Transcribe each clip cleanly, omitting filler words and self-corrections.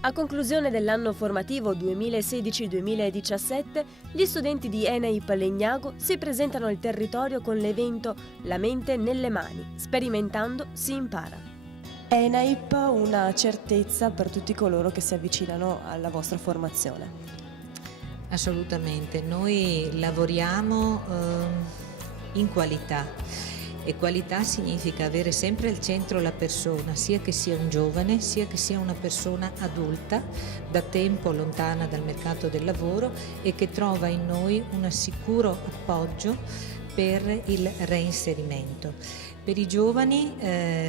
A conclusione dell'anno formativo 2016-2017, gli studenti di ENAIP Legnago si presentano al territorio con l'evento La mente nelle mani. Sperimentando si impara. ENAIP, una certezza per tutti coloro che si avvicinano alla vostra formazione. Assolutamente, noi lavoriamo in qualità. E qualità significa avere sempre al centro la persona, sia che sia un giovane, sia che sia una persona adulta, da tempo lontana dal mercato del lavoro e che trova in noi un sicuro appoggio per il reinserimento. Per i giovani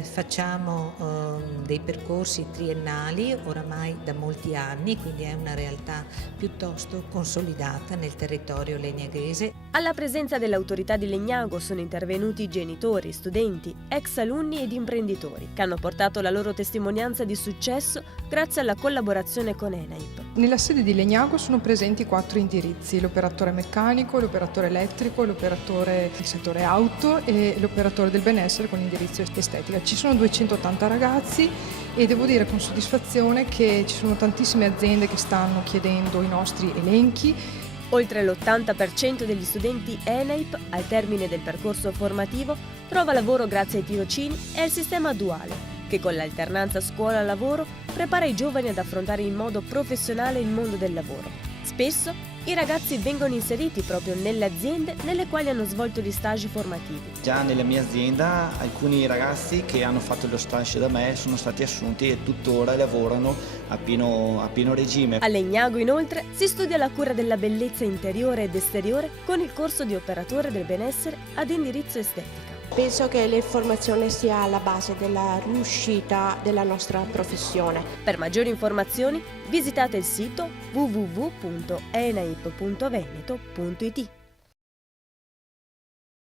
facciamo dei percorsi triennali oramai da molti anni, quindi è una realtà piuttosto consolidata nel territorio legnaghese. Alla presenza dell'autorità di Legnago sono intervenuti genitori, studenti, ex alunni ed imprenditori che hanno portato la loro testimonianza di successo grazie alla collaborazione con ENAIP. Nella sede di Legnago sono presenti 4 indirizzi: l'operatore meccanico, l'operatore elettrico, l'operatore del settore auto e l'operatore del benessere con indirizzo estetica. Ci sono 280 ragazzi e devo dire con soddisfazione che ci sono tantissime aziende che stanno chiedendo i nostri elenchi. Oltre l'80% degli studenti ENAIP al termine del percorso formativo trova lavoro grazie ai tirocini e al sistema duale, che con l'alternanza scuola-lavoro prepara i giovani ad affrontare in modo professionale il mondo del lavoro. Spesso i ragazzi vengono inseriti proprio nelle aziende nelle quali hanno svolto gli stage formativi. Già nella mia azienda alcuni ragazzi che hanno fatto lo stage da me sono stati assunti e tuttora lavorano a pieno regime. A Legnago inoltre si studia la cura della bellezza interiore ed esteriore con il corso di operatore del benessere ad indirizzo estetica. Penso che l'informazione sia alla base della riuscita della nostra professione. Per maggiori informazioni visitate il sito www.enaip.veneto.it.